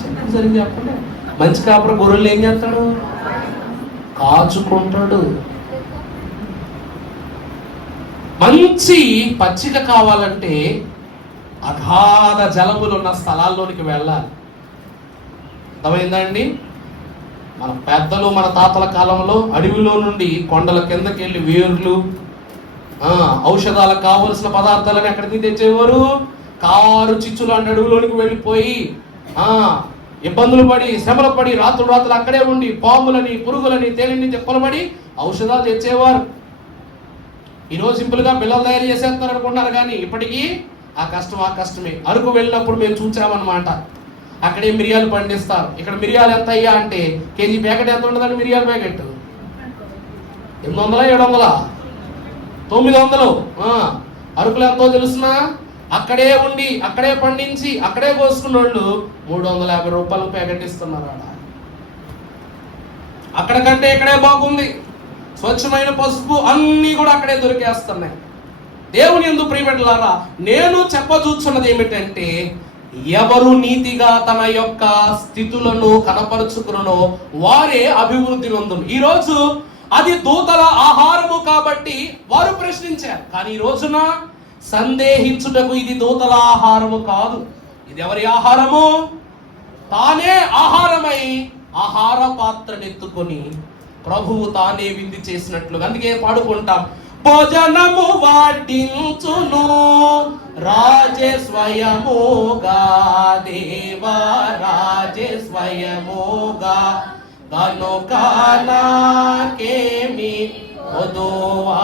చెప్పండి, చెప్పండి. మంచి కాపరి గొర్రెలు ఏం చేస్తాడు? కాచుకుంటాడు. మంచి పచ్చిక కావాలంటే అగాధ జలములు ఉన్న స్థలాల్లోనికి వెళ్ళాలి. అర్థమైందండి? మన పెద్దలు మన తాతల కాలంలో అడవిలో నుండి కొండల కిందకి వెళ్ళి వేర్లు, ఔషధాలకు కావలసిన పదార్థాలని ఎక్కడికి తెచ్చేవారు? కారు చిచ్చులు అంటే అడవిలోనికి వెళ్ళిపోయి ఇబ్బందులు పడి, శ్రమలు పడి, రాత్రులు అక్కడే ఉండి పాములని, పురుగులని, తేలిని తిప్పలబడి ఔషధాలు తెచ్చేవారు. ఈరోజు సింపుల్ గా పిల్లలు తయారు చేసేస్తారు అనుకుంటున్నారు, కానీ ఇప్పటికీ ఆ కష్టమే. అరకు వెళ్ళినప్పుడు మేము చూసామన్నమాట. అక్కడే మిరియాలు పండిస్తారు. ఇక్కడ మిరియాలు ఎంత అయ్యా అంటే కేజీ ప్యాకెట్ ఎంత ఉండదండి? మిరియాల ప్యాకెట్ 800, 700, 900. అరకులు ఎంతో తెలుసునా? అక్కడే ఉండి, అక్కడే పండించి, అక్కడే కోసుకున్న వాళ్ళు 350 రూపాయలు ప్యాకెట్ ఇస్తున్నారు. అక్కడ కంటే ఇక్కడే బాగుంది. స్వచ్ఛమైన పసుపు అన్నీ కూడా అక్కడే దొరికేస్తున్నాయి. దేవుని యందు ప్రియబిడ్డలారా, నేను చెప్పదూచున్నది ఏమిటంటే, ఎవరు నీతిగా తన యొక్క స్థితులను కనపరుచుకునో వారే అభివృద్ధి నొందును. ఈ రోజు అది దూతల ఆహారము కాబట్టి వారు ప్రశ్నించారు, కానీ ఈ రోజున సందేహించుటకు ఇది దూతల ఆహారము కాదు. ఇది ఎవరి ఆహారము? తానే ఆహారమై ఆహార పాత్రనెత్తుకొని ప్రభువు తానే విందు చేసినట్లుగా. అందుకే పాడుకుంటాం, భోజనము వాటించును రాజే స్వయముగా, దేవా రాజే స్వయముగా, కనుక నాకేమి వధువా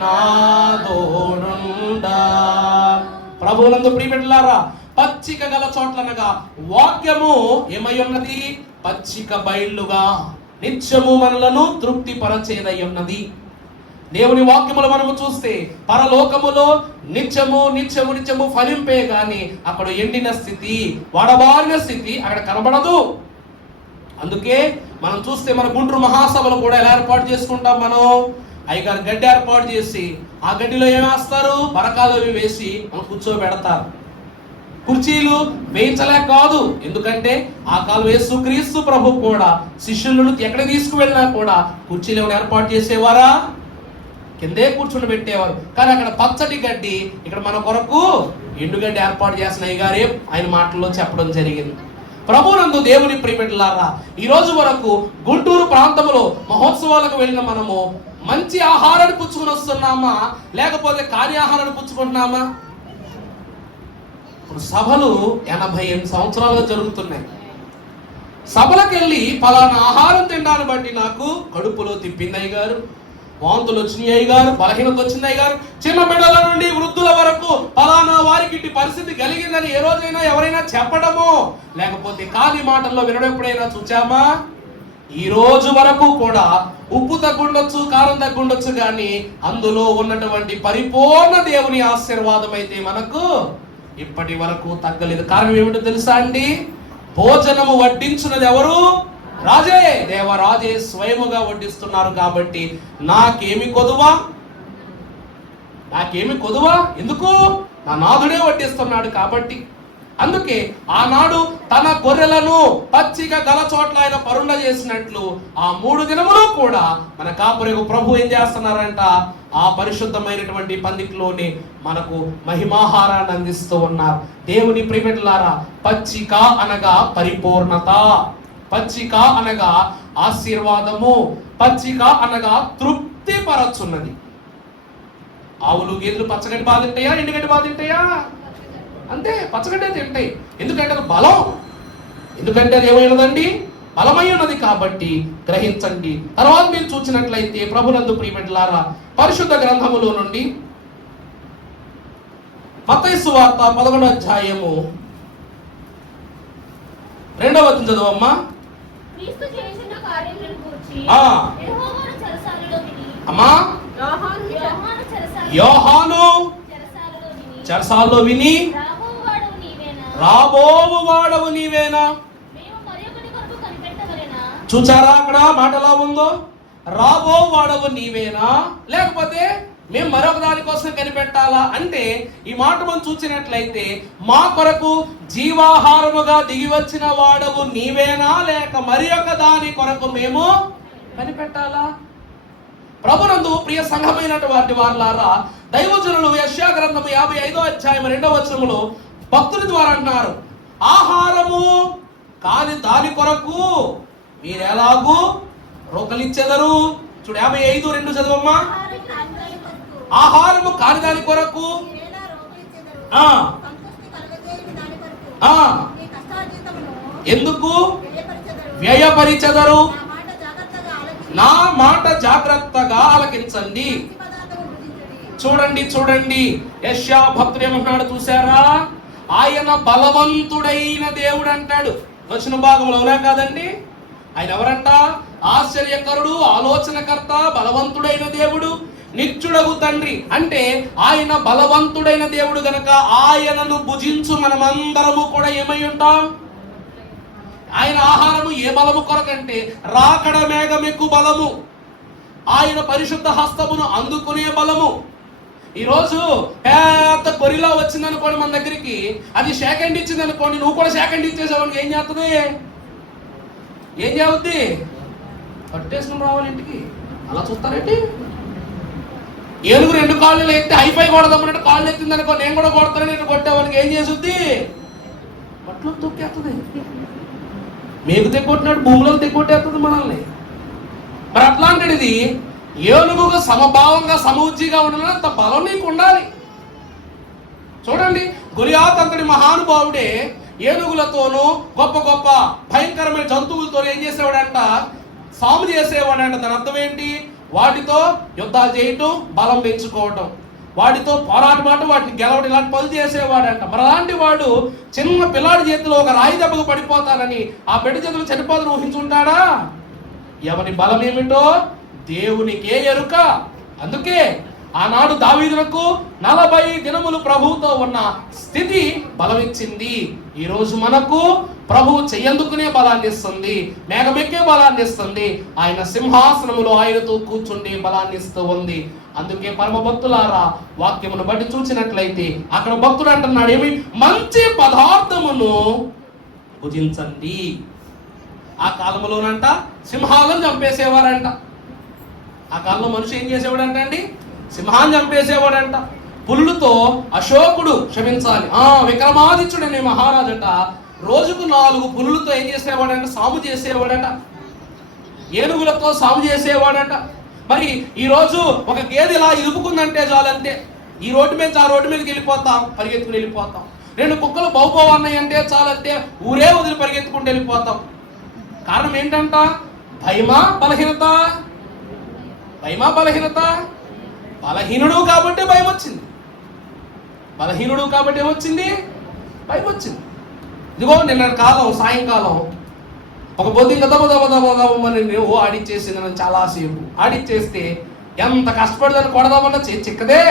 నాదోడుండా. ప్రభువునందు ప్రియబిడ్డలారా, పచ్చిక గల చోట్లనగా వాక్యము ఏమై ఉన్నది? పచ్చిక బయళ్ళుగా నిత్యము మనలను తృప్తి పరచేదై ఉన్నది. దేవుని వాక్యములు మనము చూస్తే పరలోకములో నిత్యము ఫలింపే గాని అక్కడ ఎండిన స్థితి, వడబారిన స్థితి అక్కడ కనబడదు. అందుకే మనం చూస్తే మన గుంటూరు మహాసభలు కూడా ఎలా ఏర్పాటు చేసుకుంటాం? మనం అయ్యగారు గడ్డి ఏర్పాటు చేసి ఆ గడ్డిలో ఏమేస్తారు? బరకాలు వేసి మనం కూర్చోబెడతారు. కుర్చీలు వేయించలేక కాదు, ఎందుకంటే ఆ కాలం యేసుక్రీస్తు ప్రభు కూడా శిష్యులను ఎక్కడ తీసుకువెళ్ళినా కూడా కుర్చీలు ఏమైనా ఏర్పాటు చేసేవారా? కిందే కూర్చుని పెట్టేవారు. కానీ అక్కడ పచ్చటి గడ్డి, ఇక్కడ మన కొరకు ఎండుగడ్డి ఏర్పాటు చేసిన అయ్యగారే ఆయన మాటల్లో చెప్పడం జరిగింది. ప్రభునందు దేవుని ప్రియబిడ్డలారా, ఈ రోజు వరకు గుంటూరు ప్రాంతంలో మహోత్సవాలకు వెళ్ళిన మనము మంచి ఆహారాన్ని పుచ్చుకుని వస్తున్నామా, లేకపోతే కార్యాహారాన్ని పుచ్చుకుంటున్నామా? ఇప్పుడు సభలు 88 సంవత్సరాలుగా జరుగుతున్నాయి. సభలకు వెళ్ళి పలానా ఆహారం తినడాన్ని బట్టి నాకు కడుపులో తిప్పింది అయ్యగారు, వాంతులు వచ్చినాయి అయ్యగారు, బలహీనత వచ్చింది అయ్యగారు, చిన్న బిడ్డల నుండి వృద్ధుల వరకు పలానా వారికి ఇట్టి పరిస్థితి కలిగిందని ఏ రోజైనా ఎవరైనా చెప్పడమో, లేకపోతే కాని మాటల్లో వినడం ఎప్పుడైనా చూచామా? ఈ రోజు వరకు కూడా ఉప్పు తగ్గుండొచ్చు, కారం తగ్గుండొచ్చు, కానీ అందులో ఉన్నటువంటి పరిపూర్ణ దేవుని ఆశీర్వాదం అయితే మనకు ఇప్పటి వరకు తగ్గలేదు. కారణం ఏమిటో తెలుసా అండి? భోజనము వడ్డించున్నది ఎవరు? రాజే, దేవరాజే స్వయముగా వడ్డిస్తున్నారు. కాబట్టి నాకేమి కొదువా? ఎందుకు? నా నాథుడే వడ్డిస్తున్నాడు కాబట్టి. అందుకే ఆనాడు తన గొర్రెలను పచ్చిక గల చోట్ల ఆయన పరుండ చేసినట్లు ఆ 3 దినములు కూడా మన కాపురకు ప్రభు ఏం చేస్తున్నారంట? ఆ పరిశుద్ధమైనటువంటి పందిట్లోనే మనకు మహిమాహారాన్ని అందిస్తూ ఉన్నారు. దేవుని ప్రియబిడ్డలారా, పచ్చిక అనగా పరిపూర్ణత, పచ్చిక అనగా ఆశీర్వాదము, పచ్చిక అనగా తృప్తి పరచున్నది. ఆవులు గేదెలు పచ్చగడ్డి బాగా తింటాయా, ఎండుగడ్డి బాగా తింటాయా? అంతే, పచ్చగడ్డే తింటాయి. ఎందుకంటే అది బలం, ఎందుకంటే అది ఏమైనదండి? బలమై ఉన్నది కాబట్టి గ్రహించండి. తర్వాత మీరు చూసినట్లయితే ప్రభునందు ప్రియమిట్లారా, పరిశుద్ధ గ్రంథములో నుండి మత్తయి సువార్త 11వ అధ్యాయము 2వ వచనం చదువమ్మా. క్రీస్తు చేసిన కార్యములను గూర్చి యెహోవా చెరసాలలో విని, అమ్మా యోహాను చెరసాలలో విని, రాబోవు వాడవు నీవేనా. చూచారా అక్కడ మాట ఎలా ఉందో? రాబో వాడవు నీవేనా, లేకపోతే మేము మరొక దాని కోసం కనిపెట్టాలా అంటే, ఈ మాట మనం చూసినట్లయితే మా కొరకు జీవాహారముగా దిగి వచ్చిన వాడవు నీవేనా, లేక మరి ఒక దాని కొరకు మేము కనిపెట్టాలా? ప్రభునందు ప్రియ సంఘమైనటువంటి వారులారా, దైవజనులు యెషయా గ్రంథము 55వ అధ్యాయం 2వ వచనములో భక్తుల ద్వారా అంటున్నారు, ఆహారము కాని దాని కొరకు మీరు ఎలాగూ రోకలిచ్చెదరు. చూడు 55:2 చదవమ్మా. ఆహారము కాని దాని కొరకు ఎందుకు వ్యయపరిచెదరు? నా మాట జాగ్రత్తగా ఆలకించండి. చూడండి చూడండి, యెషయా భక్తుడు ఏమంటున్నాడు చూసారా? ఆయన బలవంతుడైన దేవుడు అంటాడు వచన భాగంలో, అవునా కాదండి? ఆయన ఎవరంట? ఆశ్చర్యకరుడు, ఆలోచనకర్త, బలవంతుడైన దేవుడు, నిత్యుడగు తండ్రి. అంటే ఆయన బలవంతుడైన దేవుడు గనక ఆయనను భుజించు మనమందరము కూడా ఏమై ఉంటాం? ఆయన ఆహారము ఏ బలము కొరకంటే రాకడ మేఘమెక్కు బలము, ఆయన పరిశుద్ధ హస్తమును అందుకునే బలము. ఈరోజు పెద్ద గొరిలా వచ్చింది అనుకోండి మన దగ్గరికి, అది షేక్ హ్యాండ్ ఇచ్చింది అనుకోండి, నువ్వు కూడా షేక్ హ్యాండ్ ఇచ్చేసావు, ఏం చేస్తుంది? ఏం చేస్తుంది? పట్టేసుకుని రావాలి ఇంటికి. అలా చూస్తారేంటి? ఏనుగు 2 కాళ్ళు ఎత్తి హైఫై కొడదామన్నట్టు కాళ్ళు ఎత్తింది అనుకో, నేను కూడా కొడతాను, నేను కొట్టేవానికి ఏం చేస్తుంది? పట్లు తొక్కేస్తుంది. మీకు తెగొట్టినట్టు భూమిలో తెగొట్టేస్తుంది మనల్ని. మరి అట్లాంటిది ఏనుగుగా సమభావంగా సమవుజ్జిగా ఉండాలంత బలం నీకు ఉండాలి. చూడండి, గొలియాత్ అంతటి మహానుభావుడే ఏనుగులతోనూ గొప్ప గొప్ప భయంకరమైన జంతువులతో ఏం చేసేవాడంట? సాము చేసేవాడంట. దాని అర్థం ఏంటి? వాటితో యుద్ధాలు చేయటం, బలం పెంచుకోవటం, వాటితో పోరాటం, వాటిని గెలవడం, ఇలాంటి పనులు చేసేవాడంట. మరి అలాంటి వాడు చిన్న పిల్లాడి చేతిలో ఒక రాయి దెబ్బకు పడిపోతానని, ఆ బిడ్డ చేతిలో చనిపోతాను ఊహించుంటాడా? ఎవరి బలం ఏమిటో దేవునికే ఎరుక. అందుకే ఆనాడు దావీదులకు 40 దినములు ప్రభువుతో ఉన్న స్థితి బలమిచ్చింది. ఈరోజు మనకు ప్రభువు చెయ్యందుకునే బలాన్ని ఇస్తుంది, మేఘమెక్కే బలాన్ని ఇస్తుంది, ఆయన సింహాసనములో ఆయనతో కూర్చుండి బలాన్ని ఇస్తూ ఉంది. అందుకే పరమ భక్తులారా, వాక్యమును బట్టి చూసినట్లయితే అక్కడ భక్తుడు అంటున్నాడు ఏమి? మంచి పదార్థమును భుజించండి. ఆ కాలంలోనంట సింహాలను చంపేసేవారంట. ఆ కాలంలో మనిషి ఏం చేసేవాడంట అండి? సింహాన్ని చంపేసేవాడంట. పులులతో అశోకుడు, క్షమించాలి, విక్రమాదిత్యుడనే మహారాజట రోజుకు 4 పులులతో ఏం చేసేవాడంట? సాము చేసేవాడట. ఏనుగులతో సాము చేసేవాడట. మరి ఈ రోజు ఒక గేదె ఇలా ఇరుపుకుందంటే చాలంటే ఈ రోడ్డు మీద ఆ రోడ్డు మీదకి వెళ్ళిపోతాం, పరిగెత్తుకుని వెళ్ళిపోతాం. 2 కుక్కలు బౌబౌ అన్నాయి అంటే చాలంటే ఊరే వదిలి పరిగెత్తుకుంటూ వెళ్ళిపోతాం. కారణం ఏంటంట? భయమా బలహీనత? భయమా బలహీనత? బలహీనుడు కాబట్టి భయం వచ్చింది. బలహీనుడు కాబట్టి ఏమొచ్చింది? భయం వచ్చింది. ఇదిగో నిన్న కాలం సాయంకాలం ఒక బొద్దింక దబదబదబదమని ఆడిచ్చేసింది. నన్ను చాలాసేపు ఆడిచ్చేస్తే ఎంత కష్టపడదని కొడదామన్నా చిక్కదే,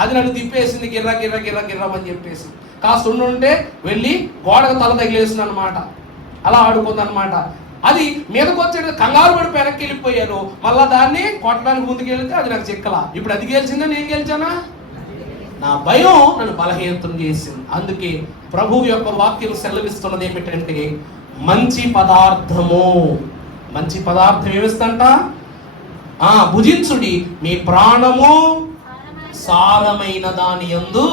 అది నన్ను తిప్పేసింది గిర్ర గిర్ర గిర్ర గిర్రమని చెప్పేసి. కాస్త ఉండుంటే వెళ్ళి గోడకు తల తగిలేసింది అనమాట. అలా ఆడుకుందనమాట. అది మీదకి వచ్చేది కంగారు పడి వెనక్కి వెళ్ళిపోయాను. మళ్ళా దాన్ని కొట్టడానికి ముందుకు వెళ్తే అది నాకు చిక్కలా. ఇప్పుడు అది గెలిచిందా నేను గెలిచానా? నా భయం నన్ను బలహీనతం చేసింది. అందుకే ప్రభువు యొక్క వాక్యం సెలవిస్తున్నది ఏమిటంటే మంచి పదార్థము. మంచి పదార్థం ఏమిస్తంట? భుజించుడి, మీ ప్రాణము సారమైన దాని యందు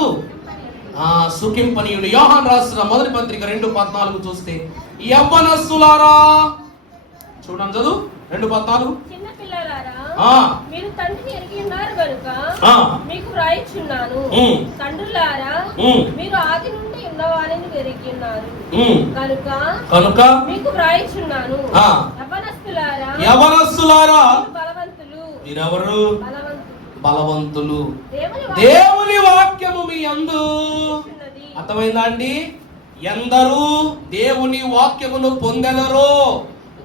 సుఖింపనీయుడు. యోహాను రాసిన మొదటి పత్రిక 2:14 చూస్తే, యవ్వనస్తులారా, చూడండి చదువు 2:14. చిన్న పిల్లలారా, మీరు తండ్రిని ఎరిగి ఉన్నారు గనుక మీకు వ్రాయిచున్నాను. తండ్రులారా, మీరు ఆది నుండి ఉన్నవారిని వెరిగి ఉన్నారు. కనుక మీకు వ్రాయిచున్నాను, యవనస్తులారా బలవంతులు, మీరెవరు? బలవంతులు. దేవుని వాక్యము మీ యందు అర్థమైందా అండి? ఎందరూ దేవుని వాక్యమును పొందెదరో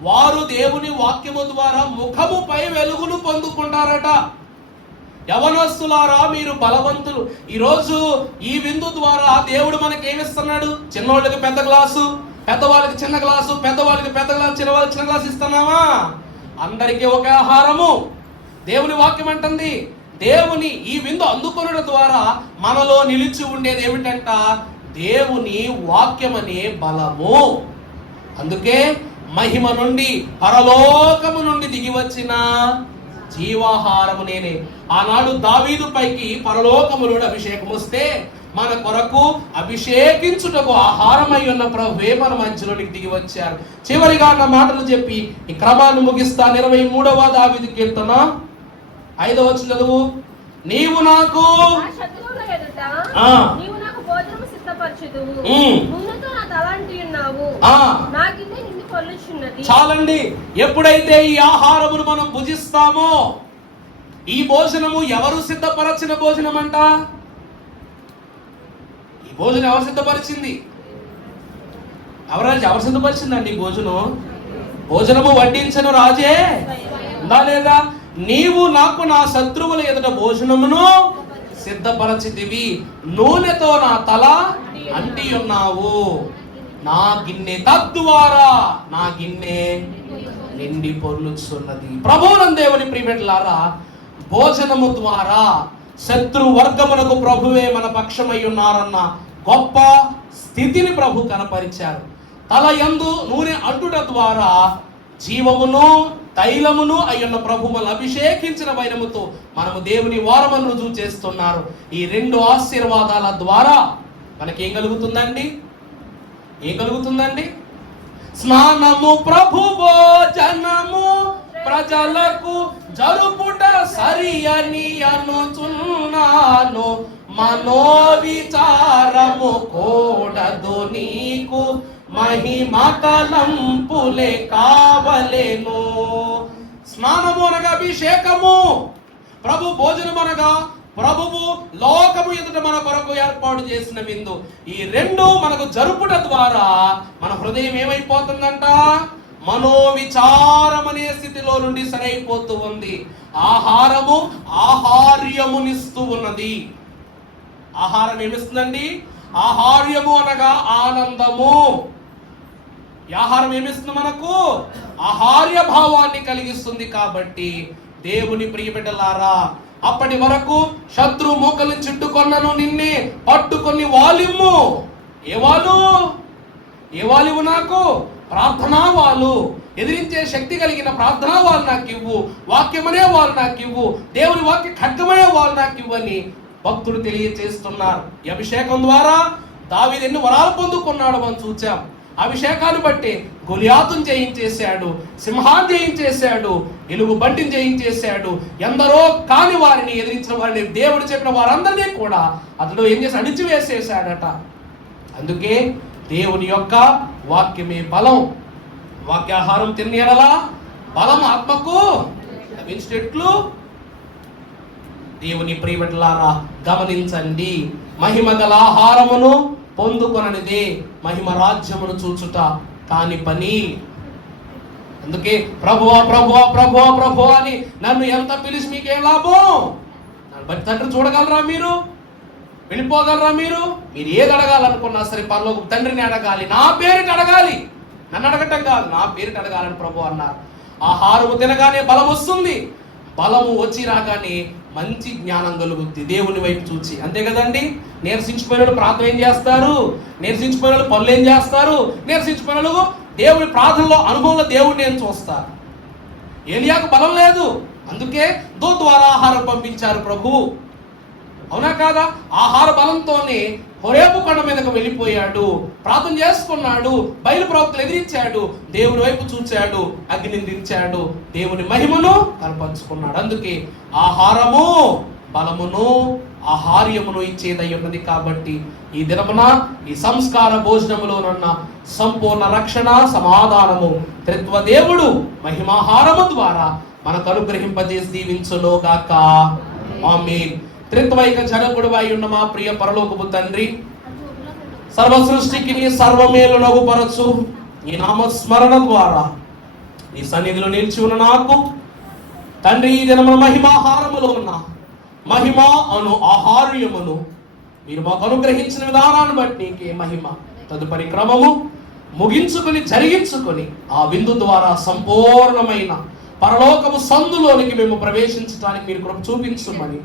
వారు దేవుని వాక్యము ద్వారా ముఖముపై వెలుగును పొందుకుంటారట. యవనస్తులారా మీరు బలవంతులు. ఈరోజు ఈ విందు ద్వారా దేవుడు మనకి ఏమిస్తున్నాడు? చిన్నవాళ్ళకి పెద్ద గ్లాసు, పెద్దవాళ్ళకి చిన్న గ్లాసు, పెద్దవాళ్ళకి పెద్ద గ్లాసు, చిన్నవాళ్ళకి చిన్న గ్లాసు ఇస్తున్నామా? అందరికీ ఒక ఆహారము. దేవుని వాక్యం అంటుంది, దేవుని ఈ విందు అందుకొనడం ద్వారా మనలో నిలిచి ఉండేది ఏమిటంట? దేవుని వాక్యమనే బలము. అందుకే మహిమ నుండి పరలోకము నుండి దిగి వచ్చిన జీవాహారము నేనే. ఆనాడు దావీదు పైకి పరలోకము నుండి అభిషేకం వస్తే మన కొరకు అభిషేకించుటకు ఆహారమై ఉన్న ప్రభువే మన మధ్యలోనికి దిగి వచ్చారు. చివరిగా నా మాటలు చెప్పి ఈ క్రమాన్ని ముగిస్తాను. 23వ దావీదు కీర్తన 5వ వచనం చదువు. నీవు నాకు చాలండి. ఎప్పుడైతే ఈ ఆహారమును మనం భుజిస్తామో, ఈ భోజనము ఎవరు సిద్ధపరచిన భోజనం అంట? ఈ భోజనం ఎవరు సిద్ధపరిచింది? ఎవరు సిద్ధపరిచిందండి ఈ భోజనం? భోజనము వడ్డించను రాజే ఉందా లేదా? నీవు నాకు నా శత్రువుల ఎదుట భోజనమును సిద్ధపరచితివి, నూనెతో నా తల అంటి ఉన్నావు, నా గిన్నె తద్వారా నా గిన్నె నిండి పొర్లుచున్నది. ప్రభువునందేవుని ప్రియబిడ్డలారా, భోజనము ద్వారా శత్రు వర్గమునకు ప్రభువే మన పక్షమై ఉన్నారన్న గొప్ప స్థితిని ప్రభు కనపరిచారు. తల యందు నూనె అంటుట ద్వారా జీవమును తైలమును అయ్యున్న ప్రభు మనల్ని అభిషేకించిన వైనముతో మనము దేవుని వారమును రుజువు చేస్తున్నారు. ఈ 2 ఆశీర్వాదాల ద్వారా మనకి ఏం కలుగుతుందండి? ఏం కలుగుతుందండి? స్నానము, ప్రభు భోజనము ప్రజలకు జరుపుట సరి అని అనుచున్నాను, మనోవిచారము కూడదు నీకు, మహిమ తలంపులే కావలేను. స్నానము అనగా అభిషేకము, ప్రభు భోజనం అనగా ప్రభువు లోకము ఎదుట మన కొరకు ఏర్పాటు చేసిన విందు. ఈ 2 మనకు జరుపుట ద్వారా మన హృదయం ఏమైపోతుందంట? మనోవిచారం అనే స్థితిలో నుండి సరైపోతూ ఉంది. ఆహారము ఆహార్యమునిస్తూ ఉన్నది. ఆహారం ఏమిస్తుందండి? ఆహార్యము అనగా ఆనందము. ఆహారం ఏమిస్తుంది మనకు? ఆహార్య భావాన్ని కలిగిస్తుంది. కాబట్టి దేవుని ప్రియబిడ్డలారా, అప్పటి వరకు శత్రు మోకలు చుట్టుకొన్నను నిన్నే పట్టుకొని వాలిమ్ము. ఏ వాలివు నాకు? ప్రార్థనా వాళ్ళు. ఎదిరించే శక్తి కలిగిన ప్రార్థనా వాళ్ళు నాకు ఇవ్వు, వాక్యమనే వాళ్ళు నాకు ఇవ్వు, దేవుని వాక్య ఖడ్గమనే వాళ్ళు నాకు ఇవ్వని భక్తుడు తెలియచేస్తున్నారు. ఈ అభిషేకం ద్వారా దావీదు ఎన్ని వరాలు పొందుకున్నాడు మనం చూచాం. అభిషేకాన్ని బట్టి గొలియాతును జయించేశాడు, సింహాన్ని జయించేశాడు, ఎలుగు బంటిని జయించేశాడు. ఎందరో కాని వారిని ఎదిరించిన వారిని, దేవుడు చెప్పిన వారందరినీ కూడా అతడు ఏం చేసి అణిచివేసేశాడట. అందుకే దేవుని యొక్క వాక్యమే బలం. వాక్యాహారం తినేలా బలం ఆత్మకు లభించేట్లు. దేవుని ప్రియబిడ్డలారా గమనించండి, మహిమ గల ఆహారమును పొందుకొననిదే మహిమ రాజ్యమును చూచుట కాని పని. అందుకే ప్రభువా ప్రభువా ప్రభువా ప్రభువా అని నన్ను ఎంత పిలిచి మీకేం లాభం? నన్ను బట్టి తండ్రి చూడగలరా? మీరు వెళ్ళిపోగలరా? మీరు ఏది అడగాలనుకున్నా సరే పరలోక తండ్రిని అడగాలి, నా పేరిట అడగాలి, నన్ను అడగటం కాదు, నా పేరిట అడగాలని ప్రభు అన్నారు. ఆహారము తినగానే బలం వస్తుంది. బలము వచ్చి రాగానే మంచి జ్ఞానం కలుగుద్ది దేవుని వైపు చూచి. అంతే కదండి. నీరసించిపోయిన వాళ్ళు ప్రార్థన ఏం చేస్తారు? నీరసించిపోయిన వాళ్ళు పనులు ఏం చేస్తారు? నీరసించిపోయిన వాళ్ళు దేవుని ప్రార్థనలో అనుభవంలో దేవుడిని ఏం చూస్తారు? ఏలియాకు బలం లేదు, అందుకే దూత ద్వారా ఆహారం పంపించారు ప్రభు. అవునా కాదా? ఆహార బలంతోనే హోరేబు కొండ మీదకు వెళ్ళిపోయాడు, ప్రార్థన చేసుకున్నాడు, బయలు ప్రవక్తలు ఎదిరించాడు, దేవుని వైపు చూచాడు, అగ్నిని దించాడు, దేవుని మహిమను కనపరుచుకున్నాడు. అందుకే ఆహారము బలమును ఆహార్యమును ఇచ్చేదై ఉన్నది. కాబట్టి ఈ దినమున ఈ సంస్కార భోజనములోనున్న సంపూర్ణ రక్షణ, సమాధానము త్రిత్వ దేవుడు మహిమాహారము ద్వారా మనకు అనుగ్రహింపజేసి దీవించునుగాక. ఆమేన్. త్రిత్వైక జనకుడు అయి ఉన్న మా ప్రియ పరలోకపు తండ్రి, సర్వ సృష్టికి నీ సర్వమేలు నగుపరచు ఈ నామస్మరణ ద్వారా నీ సన్నిధిలో నిలిచి ఉన్న నాకు తండ్రి, ఈ దినమున మహిమాహారములో ఉన్న మహిమ అను ఆహార్యమును మీరు మాకు అనుగ్రహించిన విధానాన్ని బట్టి నీకే మహిమ. తదుపరి క్రమము ముగించుకొని జరిగించుకొని ఆ విందు ద్వారా సంపూర్ణమైన పరలోకము సందులోనికి మేము ప్రవేశించడానికి మీరు కృప చూపించుమని